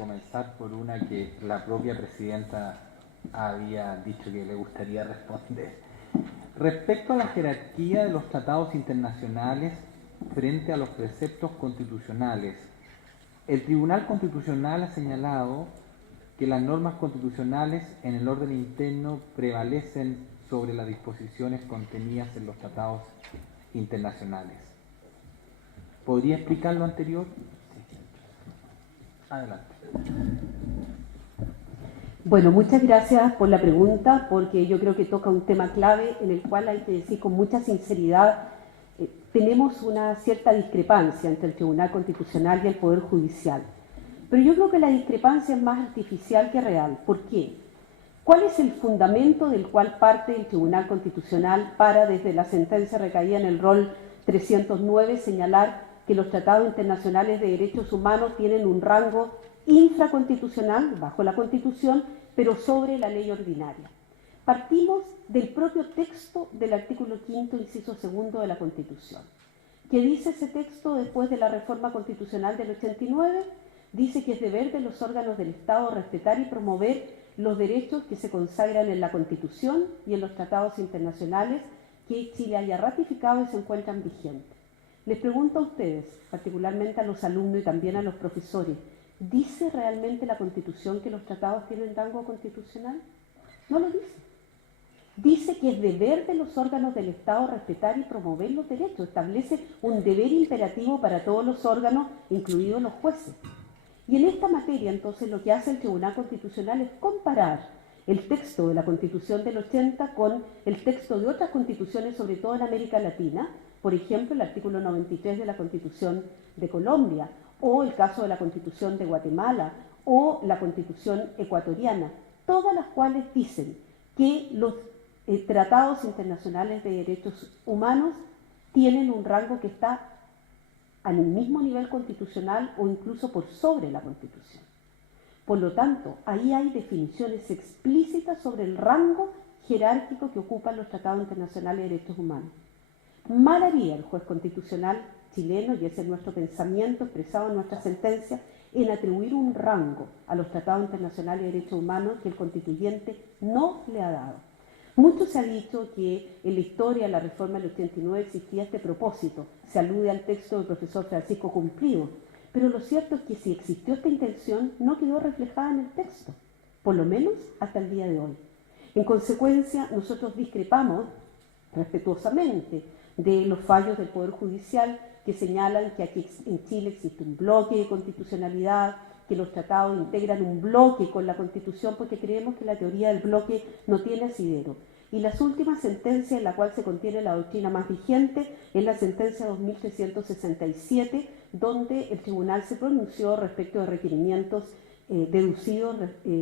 comenzar por una que la propia presidenta había dicho que le gustaría responder. Respecto a la jerarquía de los tratados internacionales frente a los preceptos constitucionales, el Tribunal Constitucional ha señalado que las normas constitucionales en el orden interno prevalecen sobre las disposiciones contenidas en los tratados internacionales. ¿Podría explicar lo anterior? Adelante. Bueno, muchas gracias por la pregunta, porque yo creo que toca un tema clave en el cual hay que decir con mucha sinceridad, tenemos una cierta discrepancia entre el Tribunal Constitucional y el Poder Judicial. Pero yo creo que la discrepancia es más artificial que real. ¿Por qué? ¿Cuál es el fundamento del cual parte el Tribunal Constitucional para, desde la sentencia recaída en el rol 309, señalar que los tratados internacionales de derechos humanos tienen un rango infraconstitucional, bajo la Constitución, pero sobre la ley ordinaria? Partimos del propio texto del artículo 5º, inciso 2 de la Constitución. ¿Qué dice ese texto después de la reforma constitucional del 89? Dice que es deber de los órganos del Estado respetar y promover los derechos que se consagran en la Constitución y en los tratados internacionales que Chile haya ratificado y se encuentran vigentes. Les pregunto a ustedes, particularmente a los alumnos y también a los profesores, ¿dice realmente la Constitución que los tratados tienen rango constitucional? No lo dice. Dice que es deber de los órganos del Estado respetar y promover los derechos. Establece un deber imperativo para todos los órganos, incluidos los jueces. Y en esta materia, entonces, lo que hace el Tribunal Constitucional es comparar el texto de la Constitución del 80 con el texto de otras constituciones, sobre todo en América Latina, por ejemplo, el artículo 93 de la Constitución de Colombia, o el caso de la Constitución de Guatemala, o la Constitución ecuatoriana, todas las cuales dicen que los tratados internacionales de derechos humanos tienen un rango que está al mismo nivel constitucional o incluso por sobre la Constitución. Por lo tanto, ahí hay definiciones explícitas sobre el rango jerárquico que ocupan los tratados internacionales de derechos humanos. Mal haría el juez constitucional chileno, y ese es nuestro pensamiento expresado en nuestra sentencia, en atribuir un rango a los tratados internacionales de derechos humanos que el constituyente no le ha dado. Mucho se ha dicho que en la historia de la reforma del 89 existía este propósito, se alude al texto del profesor Francisco Cumplido, pero lo cierto es que si existió esta intención no quedó reflejada en el texto, por lo menos hasta el día de hoy. En consecuencia, nosotros discrepamos respetuosamente de los fallos del Poder Judicial que señalan que aquí en Chile existe un bloque de constitucionalidad, que los tratados integran un bloque con la Constitución, porque creemos que la teoría del bloque no tiene asidero. Y las últimas sentencias en la cual se contiene la doctrina más vigente es la sentencia 2367, donde el tribunal se pronunció respecto de requerimientos deducidos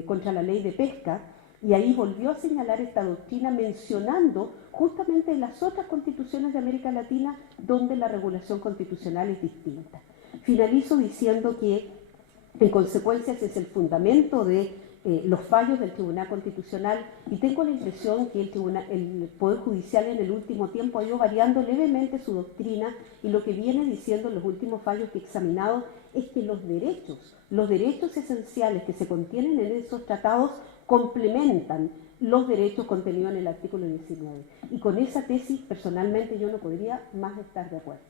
contra la ley de pesca, y ahí volvió a señalar esta doctrina mencionando justamente las otras constituciones de América Latina donde la regulación constitucional es distinta. Finalizo diciendo que en consecuencia ese es el fundamento de los fallos del Tribunal Constitucional, y tengo la impresión que el Poder Judicial en el último tiempo ha ido variando levemente su doctrina, y lo que viene diciendo en los últimos fallos que he examinado es que los derechos esenciales que se contienen en esos tratados complementan los derechos contenidos en el artículo 19. Y con esa tesis, personalmente, yo no podría más estar de acuerdo.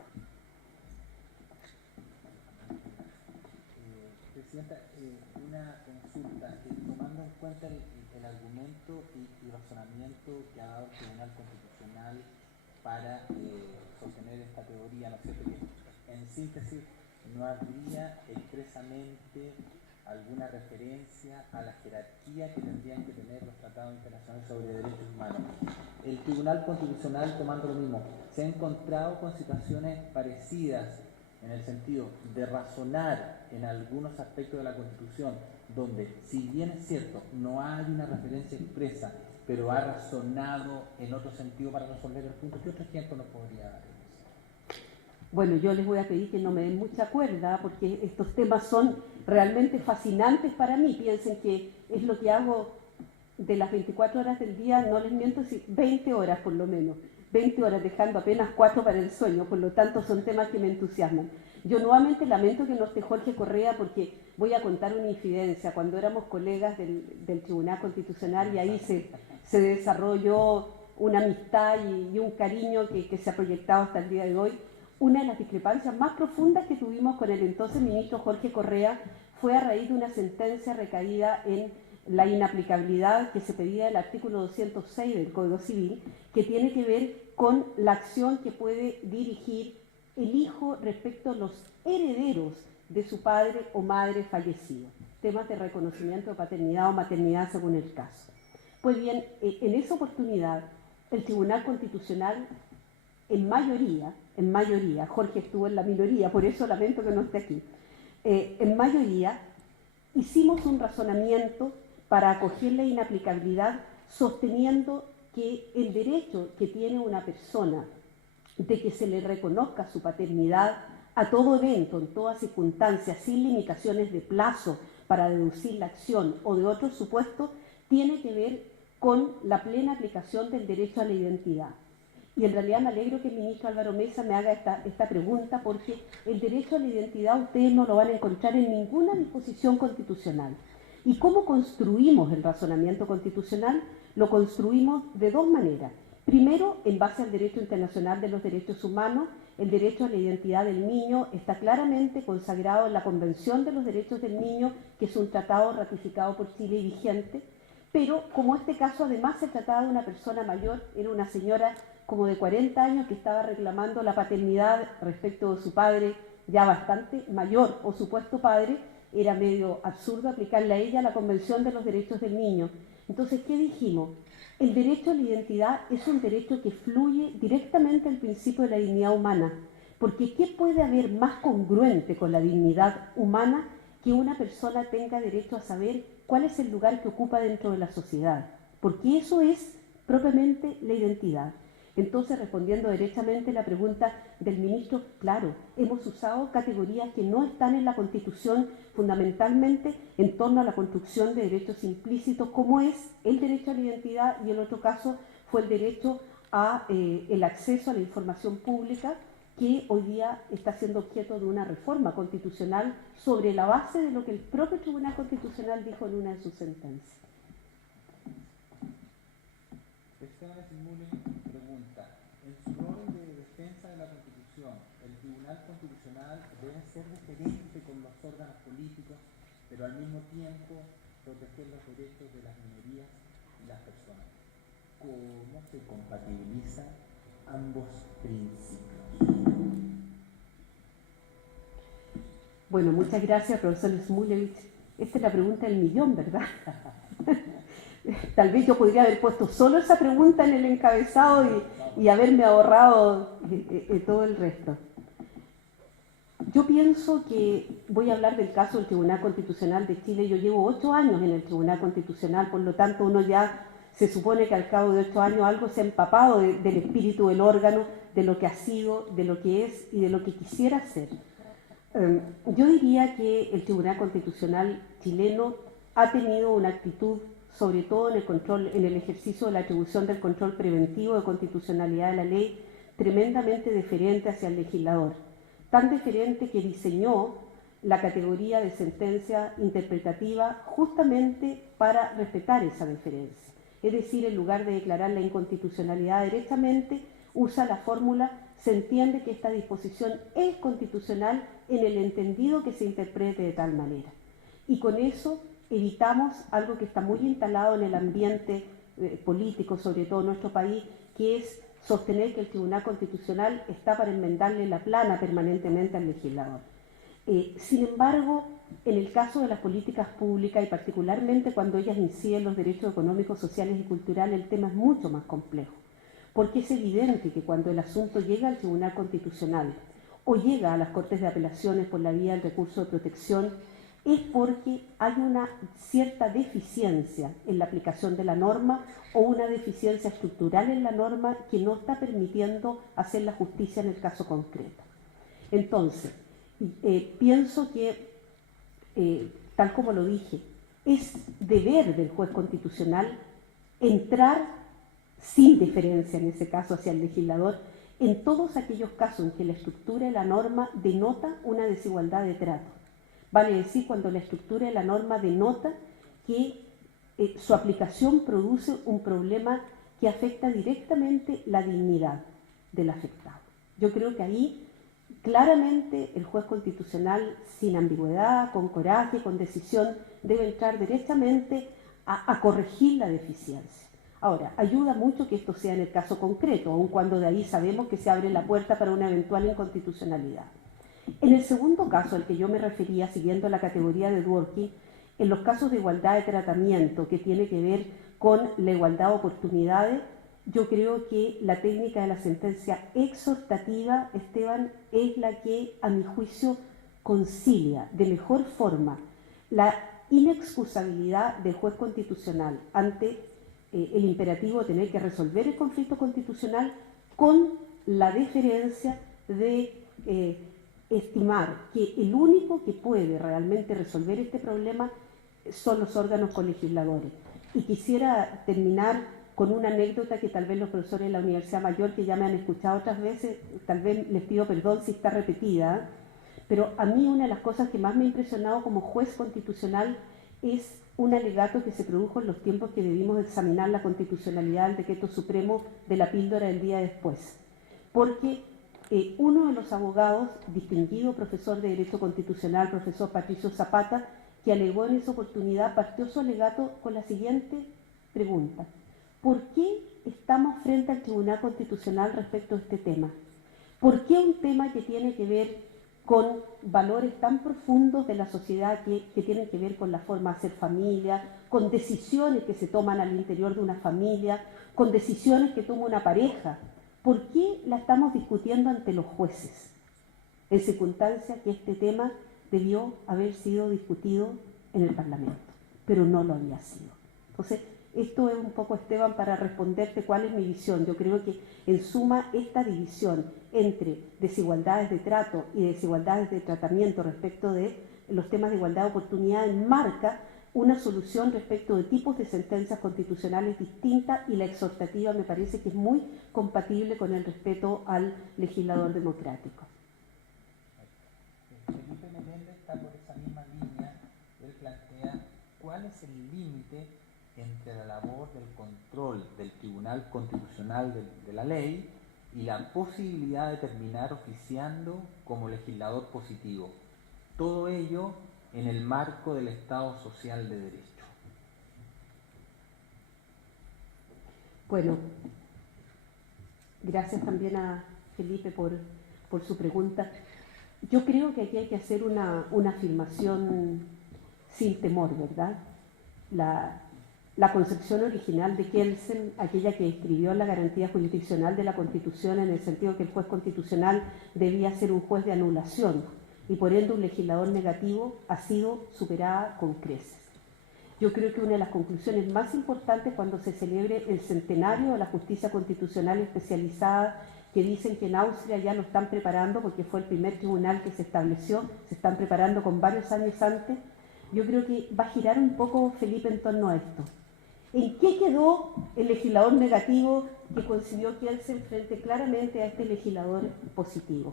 Presidenta, una consulta. Tomando en cuenta el argumento y razonamiento que ha dado el Tribunal Constitucional para sostener esta teoría, ¿no es cierto? Que en síntesis no habría expresamente alguna referencia a la jerarquía que tendrían que tener los tratados internacionales sobre derechos humanos. El Tribunal Constitucional, tomando lo mismo, se ha encontrado con situaciones parecidas en el sentido de razonar en algunos aspectos de la Constitución, donde, si bien es cierto, no hay una referencia expresa, pero ha razonado en otro sentido para resolver el punto. ¿Qué otro ejemplo nos podría dar? Bueno, yo les voy a pedir que no me den mucha cuerda, porque estos temas son realmente fascinantes para mí. Piensen que es lo que hago de las 24 horas del día, no les miento, 20 horas por lo menos, 20 horas, dejando apenas 4 para el sueño, por lo tanto son temas que me entusiasman. Yo nuevamente lamento que no esté Jorge Correa porque voy a contar una infidencia. Cuando éramos colegas del Tribunal Constitucional y ahí se desarrolló una amistad y un cariño que se ha proyectado hasta el día de hoy, una de las discrepancias más profundas que tuvimos con el entonces ministro Jorge Correa fue a raíz de una sentencia recaída en la inaplicabilidad que se pedía del artículo 206 del Código Civil, que tiene que ver con la acción que puede dirigir el hijo respecto a los herederos de su padre o madre fallecido, temas de reconocimiento de paternidad o maternidad según el caso. Pues bien, en esa oportunidad, el Tribunal Constitucional, en mayoría, Jorge estuvo en la minoría, por eso lamento que no esté aquí, en mayoría hicimos un razonamiento para acoger la inaplicabilidad sosteniendo que el derecho que tiene una persona de que se le reconozca su paternidad a todo evento, en todas circunstancias, sin limitaciones de plazo para deducir la acción o de otros supuestos, tiene que ver con la plena aplicación del derecho a la identidad. Y en realidad me alegro que el ministro Álvaro Mesa me haga esta pregunta porque el derecho a la identidad ustedes no lo van a encontrar en ninguna disposición constitucional. ¿Y cómo construimos el razonamiento constitucional? Lo construimos de dos maneras. Primero, en base al derecho internacional de los derechos humanos, el derecho a la identidad del niño está claramente consagrado en la Convención de los Derechos del Niño, que es un tratado ratificado por Chile y vigente, pero como este caso además se trataba de una persona mayor, era una señora como de 40 años que estaba reclamando la paternidad respecto de su padre ya bastante mayor o supuesto padre, era medio absurdo aplicarle a ella la Convención de los Derechos del Niño. Entonces, ¿qué dijimos? El derecho a la identidad es un derecho que fluye directamente al principio de la dignidad humana, porque ¿qué puede haber más congruente con la dignidad humana que una persona tenga derecho a saber cuál es el lugar que ocupa dentro de la sociedad? Porque eso es propiamente la identidad. Entonces, respondiendo derechamente la pregunta del ministro, claro, hemos usado categorías que no están en la Constitución fundamentalmente en torno a la construcción de derechos implícitos, como es el derecho a la identidad y el otro caso fue el derecho a el acceso a la información pública, que hoy día está siendo objeto de una reforma constitucional sobre la base de lo que el propio Tribunal Constitucional dijo en una de sus sentencias. En su rol de defensa de la Constitución, el Tribunal Constitucional debe ser referente con los órganos políticos, pero al mismo tiempo proteger los derechos de las minorías y las personas. ¿Cómo se compatibilizan ambos principios? Bueno, muchas gracias, profesor Smulevich. Esta es la pregunta del millón, ¿verdad? Tal vez yo podría haber puesto solo esa pregunta en el encabezado y haberme ahorrado todo el resto. Yo pienso que voy a hablar del caso del Tribunal Constitucional de Chile. Yo llevo 8 años en el Tribunal Constitucional, por lo tanto uno ya se supone que al cabo de 8 años algo se ha empapado del espíritu del órgano, de lo que ha sido, de lo que es y de lo que quisiera ser. Yo diría que el Tribunal Constitucional chileno ha tenido una actitud, sobre todo en el ejercicio de la atribución del control preventivo de constitucionalidad de la ley, tremendamente deferente hacia el legislador. Tan deferente que diseñó la categoría de sentencia interpretativa justamente para respetar esa deferencia. Es decir, en lugar de declarar la inconstitucionalidad derechamente, usa la fórmula: se entiende que esta disposición es constitucional en el entendido que se interprete de tal manera. Y con eso evitamos algo que está muy instalado en el ambiente político, sobre todo en nuestro país, que es sostener que el Tribunal Constitucional está para enmendarle la plana permanentemente al legislador. Sin embargo, en el caso de las políticas públicas, y particularmente cuando ellas inciden los derechos económicos, sociales y culturales, el tema es mucho más complejo, porque es evidente que cuando el asunto llega al Tribunal Constitucional o llega a las Cortes de Apelaciones por la vía del recurso de protección, es porque hay una cierta deficiencia en la aplicación de la norma o una deficiencia estructural en la norma que no está permitiendo hacer la justicia en el caso concreto. Entonces, pienso que, tal como lo dije, es deber del juez constitucional entrar sin deferencia en ese caso hacia el legislador en todos aquellos casos en que la estructura de la norma denota una desigualdad de trato. Vale decir, cuando la estructura de la norma denota que su aplicación produce un problema que afecta directamente la dignidad del afectado. Yo creo que ahí claramente el juez constitucional, sin ambigüedad, con coraje, con decisión, debe entrar directamente a corregir la deficiencia. Ahora, ayuda mucho que esto sea en el caso concreto, aun cuando de ahí sabemos que se abre la puerta para una eventual inconstitucionalidad. En el segundo caso al que yo me refería, siguiendo la categoría de Dworkin, en los casos de igualdad de tratamiento que tiene que ver con la igualdad de oportunidades, yo creo que la técnica de la sentencia exhortativa, Esteban, es la que, a mi juicio, concilia de mejor forma la inexcusabilidad del juez constitucional ante el imperativo de tener que resolver el conflicto constitucional con la deferencia de estimar que el único que puede realmente resolver este problema son los órganos colegisladores. Y quisiera terminar con una anécdota que tal vez los profesores de la Universidad Mayor, que ya me han escuchado otras veces, tal vez les pido perdón si está repetida, pero a mí una de las cosas que más me ha impresionado como juez constitucional es un alegato que se produjo en los tiempos que debimos examinar la constitucionalidad del decreto supremo de la píldora del día después. Porque uno de los abogados, distinguido profesor de Derecho Constitucional, profesor Patricio Zapata, que alegó en esa oportunidad, partió su alegato con la siguiente pregunta: ¿por qué estamos frente al Tribunal Constitucional respecto a este tema? ¿Por qué un tema que tiene que ver con valores tan profundos de la sociedad que tienen que ver con la forma de hacer familia, con decisiones que se toman al interior de una familia, con decisiones que toma una pareja? ¿Por qué la estamos discutiendo ante los jueces? En circunstancia que este tema debió haber sido discutido en el Parlamento, pero no lo había sido. Entonces, esto es un poco, Esteban, para responderte cuál es mi visión. Yo creo que, en suma, esta división entre desigualdades de trato y desigualdades de tratamiento respecto de los temas de igualdad de oportunidades marca una solución respecto de tipos de sentencias constitucionales distintas, y la exhortativa me parece que es muy compatible con el respeto al legislador democrático. Felipe Meléndez está por esa misma línea. Él plantea cuál es el límite entre la labor del control del Tribunal Constitucional de la ley y la posibilidad de terminar oficiando como legislador positivo. Todo ello en el marco del Estado Social de Derecho. Bueno, gracias también a Felipe por su pregunta. Yo creo que aquí hay que hacer una afirmación sin temor, ¿verdad? La concepción original de Kelsen, aquella que escribió la garantía jurisdiccional de la Constitución, en el sentido que el juez constitucional debía ser un juez de anulación y por ende un legislador negativo, ha sido superada con creces. Yo creo que una de las conclusiones más importantes cuando se celebre el centenario de la justicia constitucional especializada, que dicen que en Austria ya lo están preparando porque fue el primer tribunal que se estableció, se están preparando con varios años antes, yo creo que va a girar un poco, Felipe, en torno a esto. ¿En qué quedó el legislador negativo que concibió Kelsen frente claramente a este legislador positivo?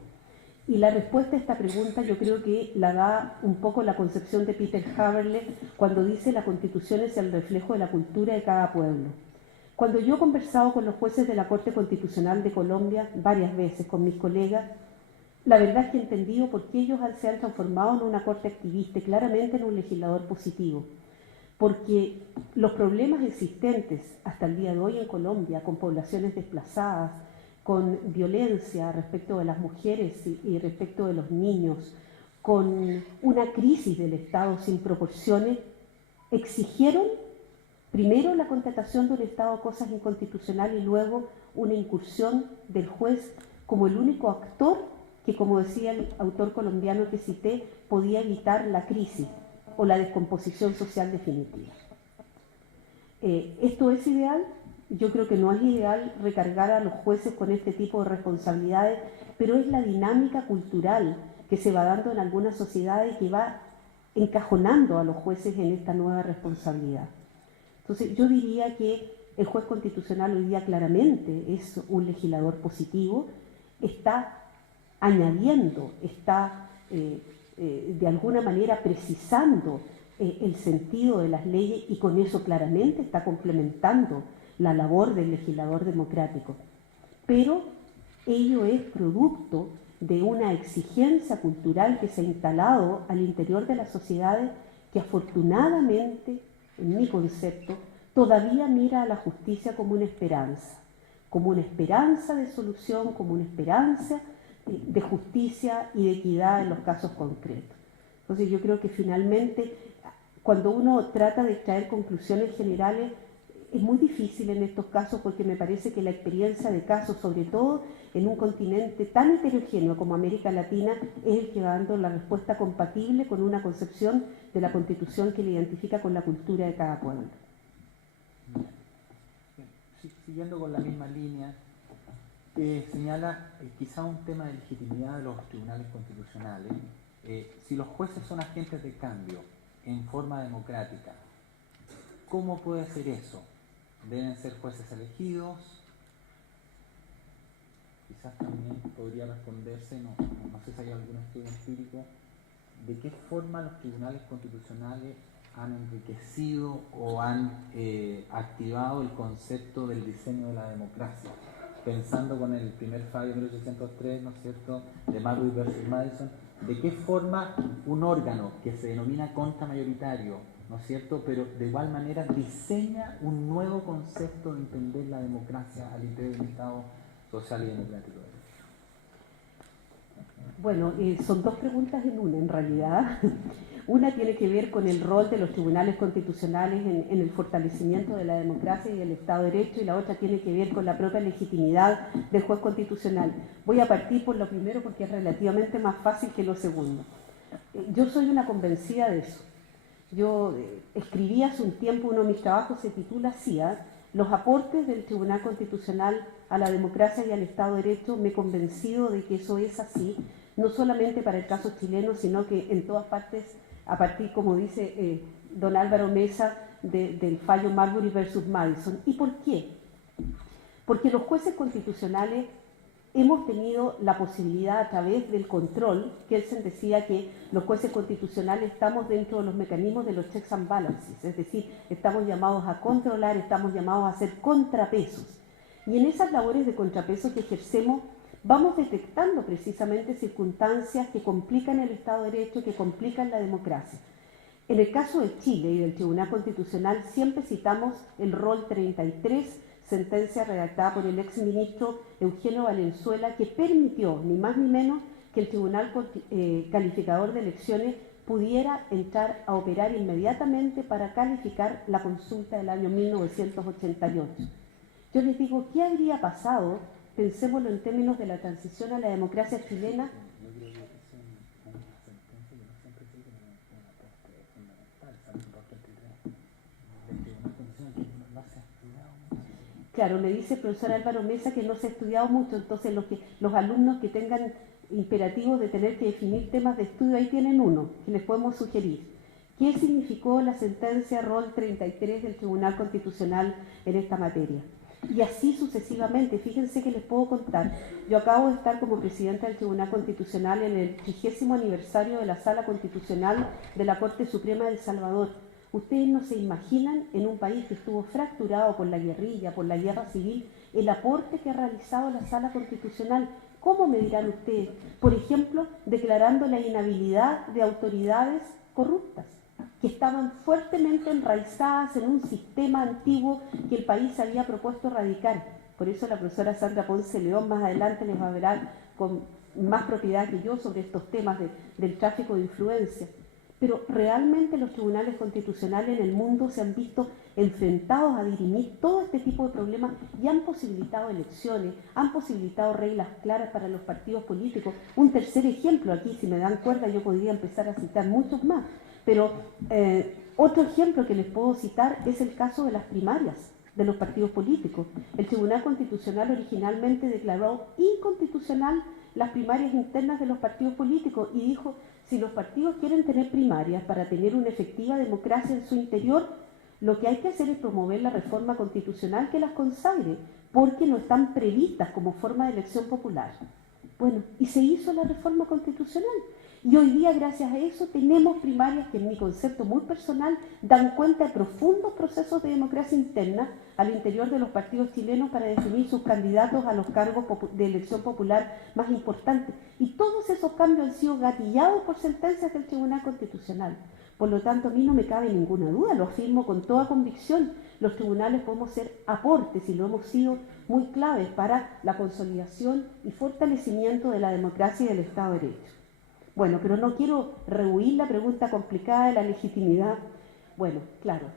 Y la respuesta a esta pregunta yo creo que la da un poco la concepción de Peter Haberle cuando dice: la Constitución es el reflejo de la cultura de cada pueblo. Cuando yo he conversado con los jueces de la Corte Constitucional de Colombia varias veces, con mis colegas, la verdad es que he entendido por qué ellos se han transformado en una corte activista y claramente en un legislador positivo. Porque los problemas existentes hasta el día de hoy en Colombia, con poblaciones desplazadas, con violencia respecto de las mujeres y respecto de los niños, con una crisis del Estado sin proporciones, exigieron primero la constatación de un estado de cosas inconstitucional y luego una incursión del juez como el único actor que, como decía el autor colombiano que cité, podía evitar la crisis o la descomposición social definitiva. ¿Esto es ideal? Yo creo que no es ideal recargar a los jueces con este tipo de responsabilidades, pero es la dinámica cultural que se va dando en algunas sociedades y que va encajonando a los jueces en esta nueva responsabilidad. Entonces, yo diría que el juez constitucional hoy día claramente es un legislador positivo está añadiendo, está de alguna manera precisando el sentido de las leyes y con eso claramente está complementando la labor del legislador democrático. Pero ello es producto de una exigencia cultural que se ha instalado al interior de las sociedades que afortunadamente, en mi concepto, todavía mira a la justicia como una esperanza de solución, como una esperanza de justicia y de equidad en los casos concretos. Entonces yo creo que finalmente, cuando uno trata de extraer conclusiones generales, es muy difícil en estos casos porque me parece que la experiencia de casos, sobre todo en un continente tan heterogéneo como América Latina, es el que va dando la respuesta compatible con una concepción de la Constitución que le identifica con la cultura de cada pueblo. Siguiendo con la misma línea, señala quizá un tema de legitimidad de los tribunales constitucionales. Si los jueces son agentes de cambio en forma democrática, ¿cómo puede ser eso? ¿Deben ser jueces elegidos? Quizás también podría responderse, no sé si hay algún estudio empírico, de qué forma los tribunales constitucionales han enriquecido o han activado el concepto del diseño de la democracia, pensando con el primer fallo de 1803, ¿no es cierto?, de Marbury versus Madison, de qué forma un órgano que se denomina contramayoritario, ¿no es cierto?, pero de igual manera diseña un nuevo concepto de entender la democracia al interior de un Estado social y democrático. Bueno, son dos preguntas en una, en realidad. Una tiene que ver con el rol de los tribunales constitucionales en el fortalecimiento de la democracia y del Estado de Derecho, y la otra tiene que ver con la propia legitimidad del juez constitucional. Voy a partir por lo primero porque es relativamente más fácil que lo segundo. Yo soy una convencida de eso. Yo escribí hace un tiempo, uno de mis trabajos se titula CIA, los aportes del Tribunal Constitucional a la democracia y al Estado de Derecho. Me he convencido de que eso es así, no solamente para el caso chileno, sino que en todas partes, a partir, como dice don Álvaro Mesa, del fallo Marbury versus Madison. ¿Y por qué? Porque los jueces constitucionales hemos tenido la posibilidad, a través del control, Kelsen decía que los jueces constitucionales estamos dentro de los mecanismos de los checks and balances, es decir, estamos llamados a controlar, estamos llamados a hacer contrapesos. Y en esas labores de contrapeso que ejercemos, vamos detectando precisamente circunstancias que complican el Estado de Derecho, que complican la democracia. En el caso de Chile y del Tribunal Constitucional siempre citamos el rol 33, sentencia redactada por el exministro Eugenio Valenzuela, que permitió, ni más ni menos, que el Tribunal Calificador de Elecciones pudiera entrar a operar inmediatamente para calificar la consulta del año 1988. Yo les digo, ¿qué habría pasado? Pensémoslo en términos de la transición a la democracia chilena. Claro, me dice el profesor Álvaro Mesa que no se ha estudiado mucho, entonces los alumnos que tengan imperativos de tener que definir temas de estudio, ahí tienen uno que les podemos sugerir. ¿Qué significó la sentencia Rol 33 del Tribunal Constitucional en esta materia? Y así sucesivamente. Fíjense que les puedo contar, yo acabo de estar como presidenta del Tribunal Constitucional en el 30º aniversario de la Sala Constitucional de la Corte Suprema de El Salvador. Ustedes no se imaginan, en un país que estuvo fracturado por la guerrilla, por la guerra civil, el aporte que ha realizado la Sala Constitucional. ¿Cómo me dirán ustedes? Por ejemplo, declarando la inhabilidad de autoridades corruptas, que estaban fuertemente enraizadas en un sistema antiguo que el país había propuesto erradicar. Por eso la profesora Sandra Ponce León más adelante les va a hablar con más propiedad que yo sobre estos temas del tráfico de influencia. Pero realmente los tribunales constitucionales en el mundo se han visto enfrentados a dirimir todo este tipo de problemas y han posibilitado elecciones, han posibilitado reglas claras para los partidos políticos. Un tercer ejemplo aquí, si me dan cuerda, yo podría empezar a citar muchos más, pero otro ejemplo que les puedo citar es el caso de las primarias de los partidos políticos. El Tribunal Constitucional originalmente declaró inconstitucional las primarias internas de los partidos políticos y dijo: si los partidos quieren tener primarias para tener una efectiva democracia en su interior, lo que hay que hacer es promover la reforma constitucional que las consagre, porque no están previstas como forma de elección popular. Bueno, y se hizo la reforma constitucional. Y hoy día, gracias a eso, tenemos primarias que, en mi concepto muy personal, dan cuenta de profundos procesos de democracia interna al interior de los partidos chilenos para definir sus candidatos a los cargos de elección popular más importantes. Y todos esos cambios han sido gatillados por sentencias del Tribunal Constitucional. Por lo tanto, a mí no me cabe ninguna duda, lo afirmo con toda convicción. Los tribunales podemos ser aportes, y lo hemos sido, muy claves para la consolidación y fortalecimiento de la democracia y del Estado de Derecho. Bueno, pero no quiero rehuir la pregunta complicada de la legitimidad. Bueno, claro,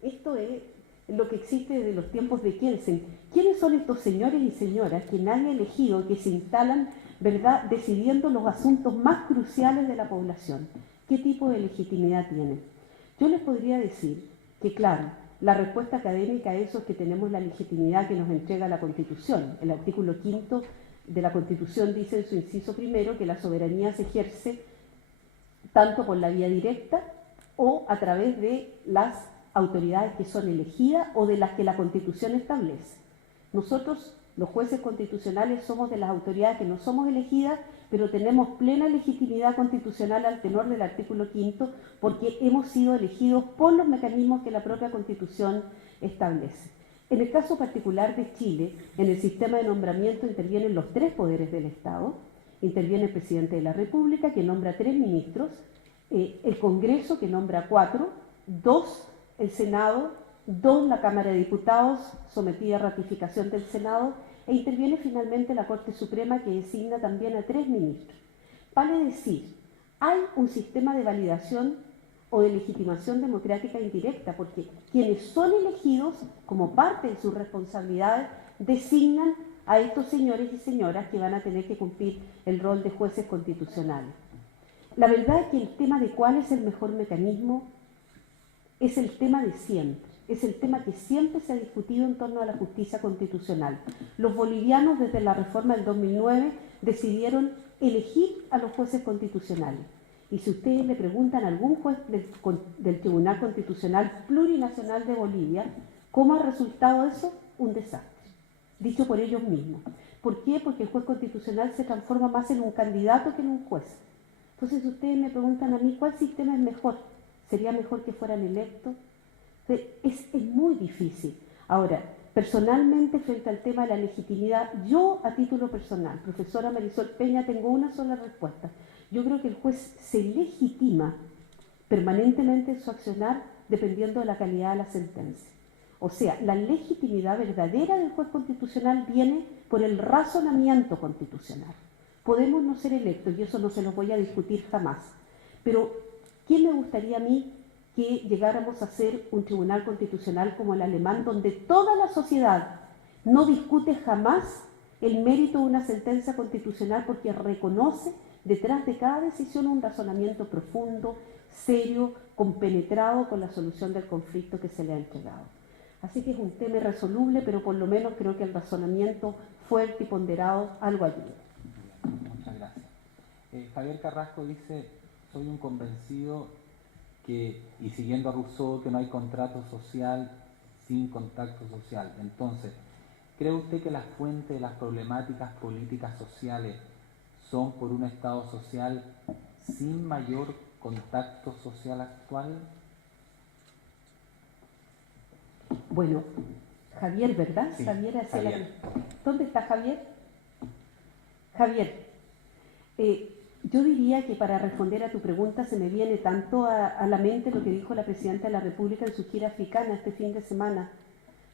esto es lo que existe desde los tiempos de Kelsen. ¿Quiénes son estos señores y señoras que nadie ha elegido, que se instalan, ¿verdad?, decidiendo los asuntos más cruciales de la población? ¿Qué tipo de legitimidad tienen? Yo les podría decir que, claro, la respuesta académica a eso es que tenemos la legitimidad que nos entrega la Constitución. El artículo 5 de la Constitución dice en su inciso primero que la soberanía se ejerce tanto por la vía directa o a través de las autoridades que son elegidas o de las que la Constitución establece. Nosotros, los jueces constitucionales, somos de las autoridades que no somos elegidas, pero tenemos plena legitimidad constitucional al tenor del artículo 5 porque hemos sido elegidos por los mecanismos que la propia Constitución establece. En el caso particular de Chile, en el sistema de nombramiento intervienen los tres poderes del Estado. Interviene el presidente de la República, que nombra 3 ministros, el Congreso, que nombra 4, 2 el Senado, 2 la Cámara de Diputados, sometida a ratificación del Senado, e interviene finalmente la Corte Suprema, que designa también a 3 ministros. Vale decir, hay un sistema de validación o de legitimación democrática indirecta, porque quienes son elegidos como parte de sus responsabilidades designan a estos señores y señoras que van a tener que cumplir el rol de jueces constitucionales. La verdad es que el tema de cuál es el mejor mecanismo es el tema de siempre, es el tema que siempre se ha discutido en torno a la justicia constitucional. Los bolivianos, desde la reforma del 2009, decidieron elegir a los jueces constitucionales. Y si ustedes le preguntan a algún juez del Tribunal Constitucional Plurinacional de Bolivia, ¿cómo ha resultado eso? Un desastre, dicho por ellos mismos. ¿Por qué? Porque el juez constitucional se transforma más en un candidato que en un juez. Entonces, si ustedes me preguntan a mí, ¿cuál sistema es mejor? ¿Sería mejor que fueran electos? Es muy difícil. Ahora, personalmente, frente al tema de la legitimidad, yo, a título personal, profesora Marisol Peña, tengo una sola respuesta. Yo creo que el juez se legitima permanentemente en su accionar dependiendo de la calidad de la sentencia. O sea, la legitimidad verdadera del juez constitucional viene por el razonamiento constitucional. Podemos no ser electos, y eso no se los voy a discutir jamás, pero ¿qué me gustaría a mí que llegáramos a ser un tribunal constitucional como el alemán, donde toda la sociedad no discute jamás el mérito de una sentencia constitucional porque reconoce detrás de cada decisión un razonamiento profundo, serio, compenetrado con la solución del conflicto que se le ha entregado? Así que es un tema irresoluble, pero por lo menos creo que el razonamiento fuerte y ponderado algo ayuda. Muchas gracias. Javier Carrasco dice, soy un convencido que, y siguiendo a Rousseau, que no hay contrato social sin contacto social. Entonces, ¿cree usted que las fuentes de las problemáticas políticas sociales son por un Estado social sin mayor contacto social actual? Bueno, Javier, ¿verdad? Sí, Javier. Javier. ¿Dónde está Javier? Javier, yo diría que para responder a tu pregunta se me viene tanto a la mente lo que dijo la Presidenta de la República en su gira africana este fin de semana.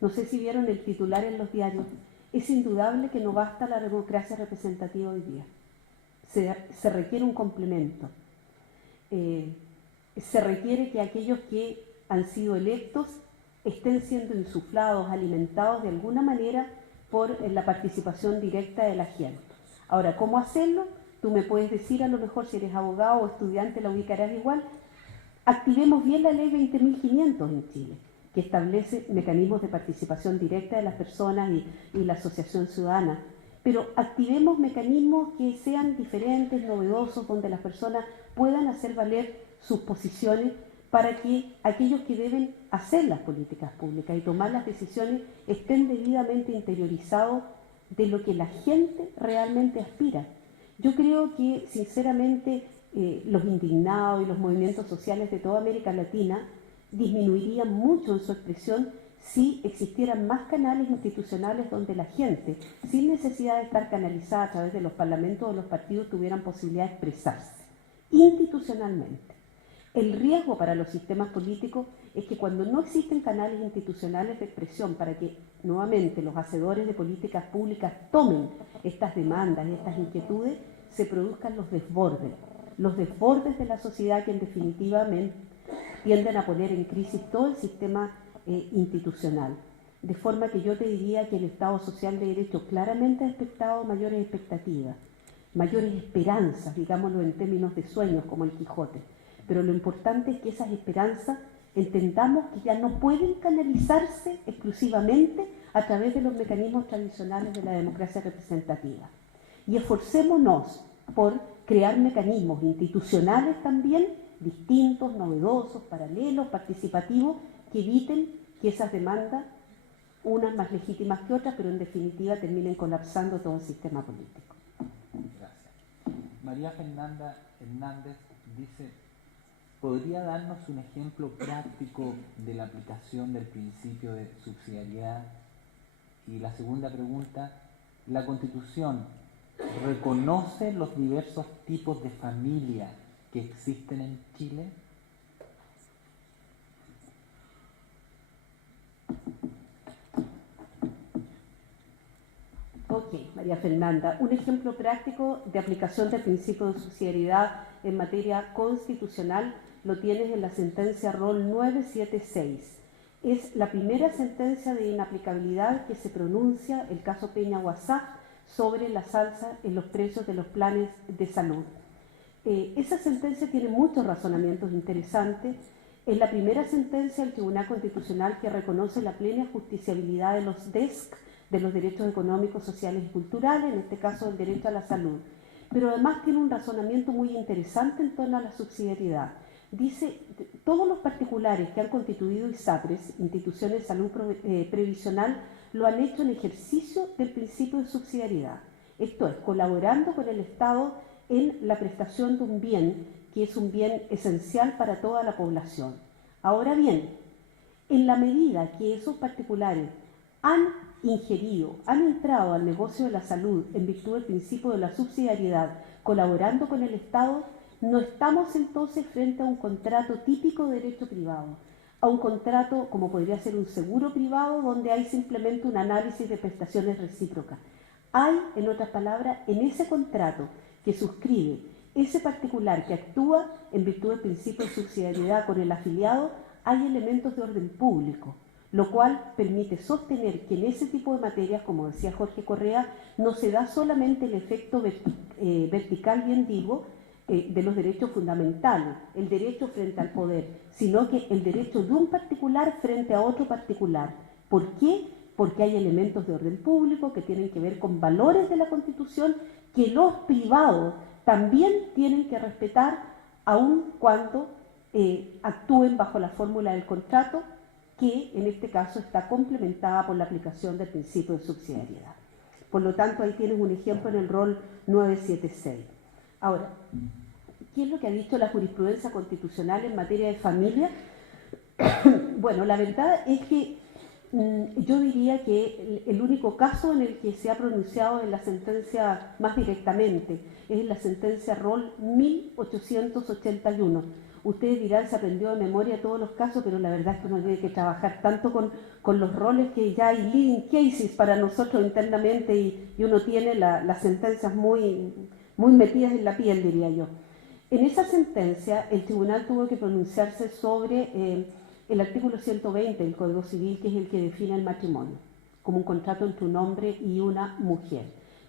No sé si vieron el titular en los diarios. Es indudable que no basta la democracia representativa hoy día. Se requiere un complemento. Se requiere que aquellos que han sido electos estén siendo insuflados, alimentados de alguna manera por la participación directa de la gente. Ahora, ¿cómo hacerlo? Tú me puedes decir, a lo mejor si eres abogado o estudiante la ubicarás igual. Activemos bien la ley 20.500 en Chile, que establece mecanismos de participación directa de las personas y la asociación ciudadana. Pero activemos mecanismos que sean diferentes, novedosos, donde las personas puedan hacer valer sus posiciones para que aquellos que deben hacer las políticas públicas y tomar las decisiones estén debidamente interiorizados de lo que la gente realmente aspira. Yo creo que, sinceramente, los indignados y los movimientos sociales de toda América Latina disminuirían mucho en su expresión si existieran más canales institucionales donde la gente, sin necesidad de estar canalizada a través de los parlamentos o los partidos, tuvieran posibilidad de expresarse institucionalmente. El riesgo para los sistemas políticos es que cuando no existen canales institucionales de expresión para que nuevamente los hacedores de políticas públicas tomen estas demandas y estas inquietudes, se produzcan los desbordes de la sociedad que en definitiva tienden a poner en crisis todo el sistema institucional. De forma que yo te diría que el Estado Social de Derecho claramente ha expectado mayores expectativas, mayores esperanzas, digámoslo en términos de sueños como el Quijote. Pero lo importante es que esas esperanzas entendamos que ya no pueden canalizarse exclusivamente a través de los mecanismos tradicionales de la democracia representativa. Y esforcémonos por crear mecanismos institucionales también distintos, novedosos, paralelos, participativos, que eviten que esas demandas, unas más legítimas que otras, pero en definitiva terminen colapsando todo el sistema político. Gracias. María Fernanda Hernández dice: ¿podría darnos un ejemplo práctico de la aplicación del principio de subsidiariedad? Y la segunda pregunta: ¿la Constitución reconoce los diversos tipos de familia que existen en Chile? Ok, María Fernanda, un ejemplo práctico de aplicación del principio de subsidiariedad en materia constitucional lo tienes en la sentencia ROL 976. Es la primera sentencia de inaplicabilidad que se pronuncia, el caso Peña-Huasá, sobre la alza en los precios de los planes de salud. Esa sentencia tiene muchos razonamientos interesantes. Es la primera sentencia del Tribunal Constitucional que reconoce la plena justiciabilidad de los DESC, de los derechos económicos, sociales y culturales, en este caso el derecho a la salud. Pero además tiene un razonamiento muy interesante en torno a la subsidiariedad. Dice, todos los particulares que han constituido ISAPRES, instituciones de salud previsional, lo han hecho en ejercicio del principio de subsidiariedad. Esto es, colaborando con el Estado en la prestación de un bien que es un bien esencial para toda la población. Ahora bien, en la medida que esos particulares han ingerido, han entrado al negocio de la salud en virtud del principio de la subsidiariedad, colaborando con el Estado, no estamos entonces frente a un contrato típico de derecho privado, a un contrato como podría ser un seguro privado donde hay simplemente un análisis de prestaciones recíprocas. Hay, en otras palabras, en ese contrato que suscribe ese particular que actúa en virtud del principio de subsidiariedad con el afiliado, hay elementos de orden público, lo cual permite sostener que en ese tipo de materias, como decía Jorge Correa, no se da solamente el efecto vertical, bien digo, de los derechos fundamentales, el derecho frente al poder, sino que el derecho de un particular frente a otro particular. ¿Por qué? Porque hay elementos de orden público que tienen que ver con valores de la Constitución que los privados también tienen que respetar, aun cuando actúen bajo la fórmula del contrato, que en este caso está complementada por la aplicación del principio de subsidiariedad. Por lo tanto, ahí tienes un ejemplo en el ROL 976. Ahora, ¿qué es lo que ha dicho la jurisprudencia constitucional en materia de familia? Bueno, la verdad es que yo diría que el único caso en el que se ha pronunciado en la sentencia más directamente es en la sentencia ROL 1881. Ustedes dirán, se aprendió de memoria todos los casos, pero la verdad es que uno tiene que trabajar tanto con los roles que ya hay leading cases para nosotros internamente y uno tiene las sentencias muy metidas en la piel, diría yo. En esa sentencia, el tribunal tuvo que pronunciarse sobre el artículo 120 del Código Civil, que es el que define el matrimonio, como un contrato entre un hombre y una mujer.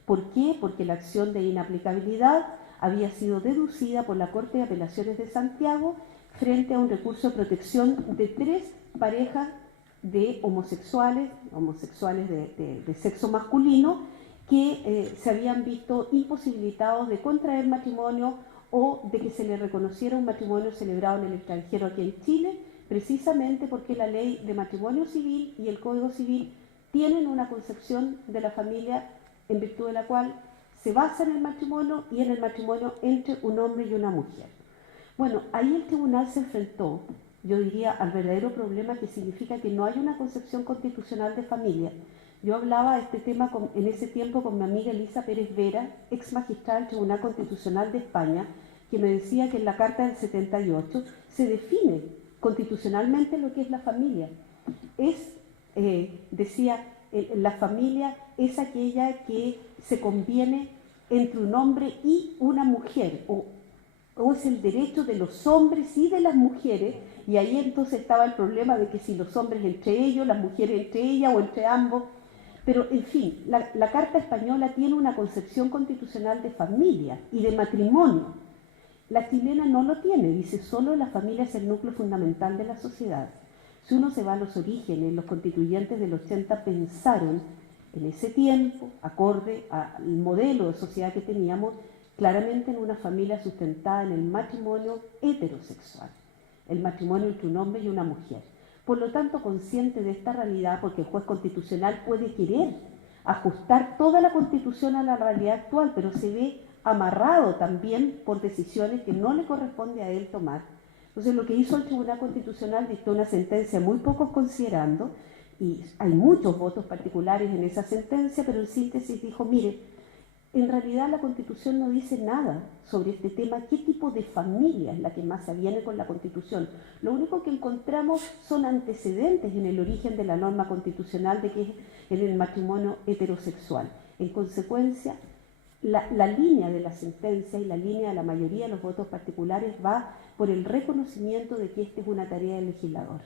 ¿Por qué? Porque la acción de inaplicabilidad había sido deducida por la Corte de Apelaciones de Santiago frente a un recurso de protección de 3 parejas de homosexuales de sexo masculino, que se habían visto imposibilitados de contraer matrimonio o de que se les reconociera un matrimonio celebrado en el extranjero aquí en Chile, precisamente porque la ley de matrimonio civil y el Código Civil tienen una concepción de la familia en virtud de la cual se basa en el matrimonio y en el matrimonio entre un hombre y una mujer. Bueno, ahí el tribunal se enfrentó, yo diría, al verdadero problema que significa que no hay una concepción constitucional de familia. Yo hablaba de este tema en ese tiempo con mi amiga Elisa Pérez Vera, ex magistrada del Tribunal Constitucional de España, que me decía que en la Carta del 78 se define constitucionalmente lo que es la familia. Decía, la familia es aquella que se conviene entre un hombre y una mujer, o es el derecho de los hombres y de las mujeres, y ahí entonces estaba el problema de que si los hombres entre ellos, las mujeres entre ellas o entre ambos. Pero, en fin, la Carta Española tiene una concepción constitucional de familia y de matrimonio. La chilena no lo tiene, dice solo la familia es el núcleo fundamental de la sociedad. Si uno se va a los orígenes, los constituyentes del 80 pensaron en ese tiempo, acorde al modelo de sociedad que teníamos, claramente en una familia sustentada en el matrimonio heterosexual, el matrimonio entre un hombre y una mujer. Por lo tanto, consciente de esta realidad, porque el juez constitucional puede querer ajustar toda la Constitución a la realidad actual, pero se ve amarrado también por decisiones que no le corresponde a él tomar. Entonces, lo que hizo el Tribunal Constitucional dictó una sentencia muy pocos considerando, y hay muchos votos particulares en esa sentencia, pero en síntesis dijo, mire, en realidad la Constitución no dice nada sobre este tema, qué tipo de familia es la que más se aviene con la Constitución. Lo único que encontramos son antecedentes en el origen de la norma constitucional de que es en el matrimonio heterosexual. En consecuencia, la línea de la sentencia y la línea de la mayoría de los votos particulares va por el reconocimiento de que esta es una tarea del legislador.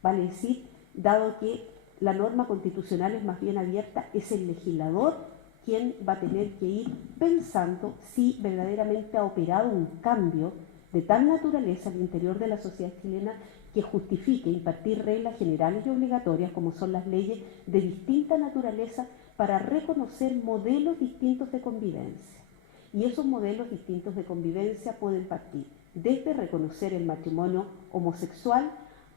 Vale decir, dado que la norma constitucional es más bien abierta, es el legislador quien va a tener que ir pensando si verdaderamente ha operado un cambio de tal naturaleza al interior de la sociedad chilena que justifique impartir reglas generales y obligatorias, como son las leyes de distinta naturaleza, para reconocer modelos distintos de convivencia. Y esos modelos distintos de convivencia pueden partir desde reconocer el matrimonio homosexual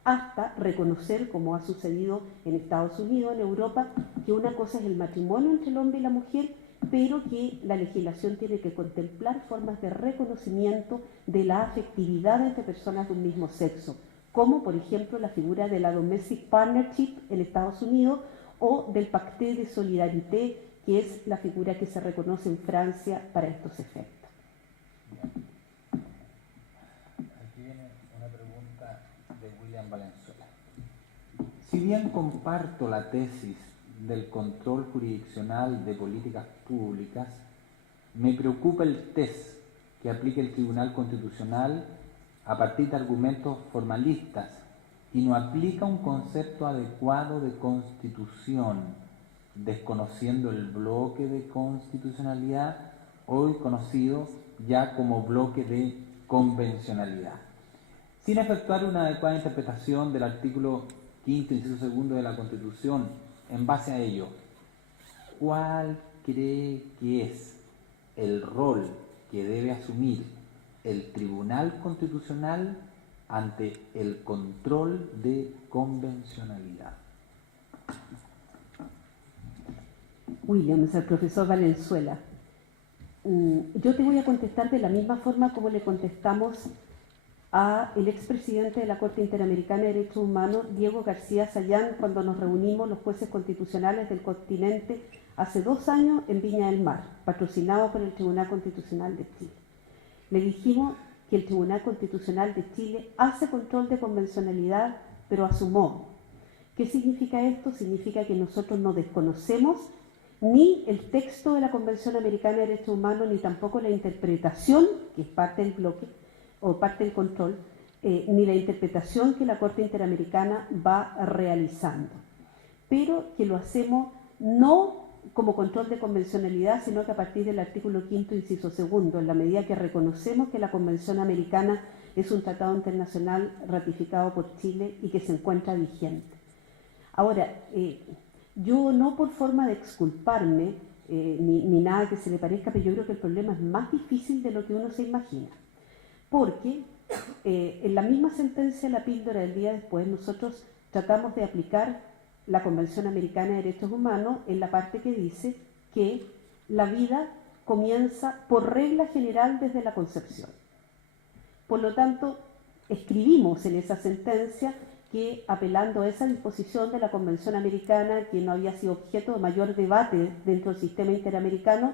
hasta reconocer, como ha sucedido en Estados Unidos, en Europa, que una cosa es el matrimonio entre el hombre y la mujer, pero que la legislación tiene que contemplar formas de reconocimiento de la afectividad entre personas de un mismo sexo, como por ejemplo la figura de la Domestic Partnership en Estados Unidos o del Pacte de Solidarité, que es la figura que se reconoce en Francia para estos efectos. Aquí viene una pregunta de William Valenzuela. Si bien comparto la tesis del control jurisdiccional de políticas públicas, me preocupa el test que aplica el Tribunal Constitucional a partir de argumentos formalistas y no aplica un concepto adecuado de constitución, desconociendo el bloque de constitucionalidad, hoy conocido ya como bloque de convencionalidad. Sin efectuar una adecuada interpretación del artículo 5º, inciso 2 de la Constitución, en base a ello, ¿cuál cree que es el rol que debe asumir el Tribunal Constitucional ante el control de convencionalidad? William, es el profesor Valenzuela. Yo te voy a contestar de la misma forma como le contestamos al expresidente de la Corte Interamericana de Derechos Humanos, Diego García Sayán, cuando nos reunimos los jueces constitucionales del continente hace 2 años en Viña del Mar, patrocinado por el Tribunal Constitucional de Chile. Le dijimos que el Tribunal Constitucional de Chile hace control de convencionalidad, pero a su modo. ¿Qué significa esto? Significa que nosotros no desconocemos ni el texto de la Convención Americana de Derechos Humanos, ni tampoco la interpretación, que es parte del bloque, o parte del control, ni la interpretación que la Corte Interamericana va realizando. Pero que lo hacemos no como control de convencionalidad, sino que a partir del artículo 5º, inciso 2, en la medida que reconocemos que la Convención Americana es un tratado internacional ratificado por Chile y que se encuentra vigente. Ahora, yo no por forma de exculparme, ni nada que se le parezca, pero yo creo que el problema es más difícil de lo que uno se imagina. Porque en la misma sentencia, la píldora del día después, nosotros tratamos de aplicar la Convención Americana de Derechos Humanos en la parte que dice que la vida comienza por regla general desde la concepción. Por lo tanto, escribimos en esa sentencia que, apelando a esa disposición de la Convención Americana, que no había sido objeto de mayor debate dentro del sistema interamericano,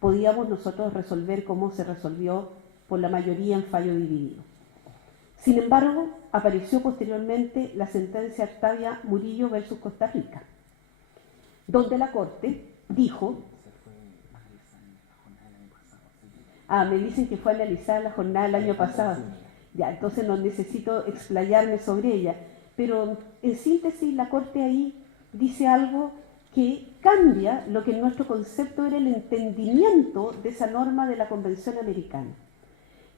podíamos nosotros resolver como se resolvió por la mayoría en fallo dividido. Sin embargo, apareció posteriormente la sentencia Octavia Murillo versus Costa Rica, donde la Corte dijo... me dicen que fue analizada la jornada del año pasado. Ya, entonces no necesito explayarme sobre ella. Pero, en síntesis, la Corte ahí dice algo que cambia lo que en nuestro concepto era el entendimiento de esa norma de la Convención Americana.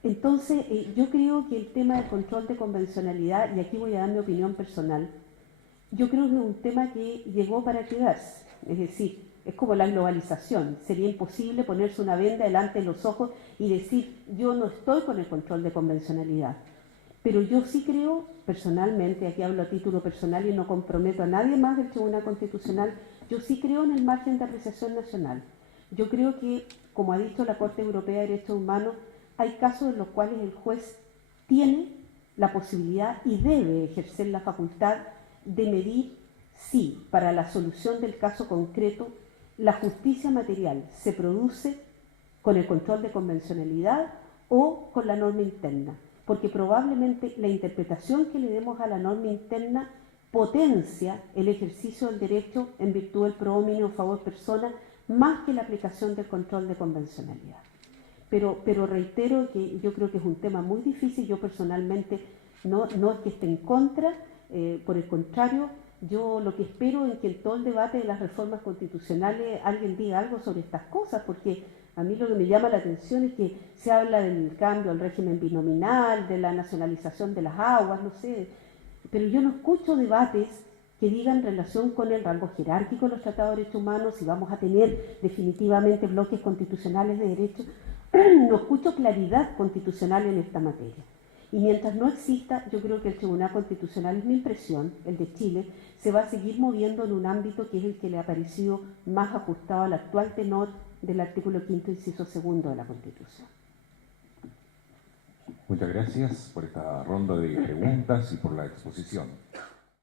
Entonces, yo creo que el tema del control de convencionalidad, y aquí voy a dar mi opinión personal, yo creo que es un tema que llegó para quedarse. Es decir, es como la globalización. Sería imposible ponerse una venda delante de los ojos y decir, yo no estoy con el control de convencionalidad. Pero yo sí creo, personalmente, aquí hablo a título personal y no comprometo a nadie más del Tribunal Constitucional, yo sí creo en el margen de apreciación nacional. Yo creo que, como ha dicho la Corte Europea de Derechos Humanos, hay casos en los cuales el juez tiene la posibilidad y debe ejercer la facultad de medir si, para la solución del caso concreto, la justicia material se produce con el control de convencionalidad o con la norma interna, porque probablemente la interpretación que le demos a la norma interna potencia el ejercicio del derecho en virtud del pro hominem favor persona, más que la aplicación del control de convencionalidad. Pero reitero que yo creo que es un tema muy difícil. Yo personalmente no es que esté en contra, por el contrario, yo lo que espero es que en todo el debate de las reformas constitucionales alguien diga algo sobre estas cosas, porque a mí lo que me llama la atención es que se habla del cambio al régimen binominal, de la nacionalización de las aguas, no sé, pero yo no escucho debates que digan en relación con el rango jerárquico de los tratados de derechos humanos, si vamos a tener definitivamente bloques constitucionales de derechos. No escucho claridad constitucional en esta materia. Y mientras no exista, yo creo que el Tribunal Constitucional, es mi impresión, el de Chile, se va a seguir moviendo en un ámbito que es el que le ha parecido más ajustado al actual tenor del artículo 5º, inciso 2 de la Constitución. Muchas gracias por esta ronda de preguntas y por la exposición.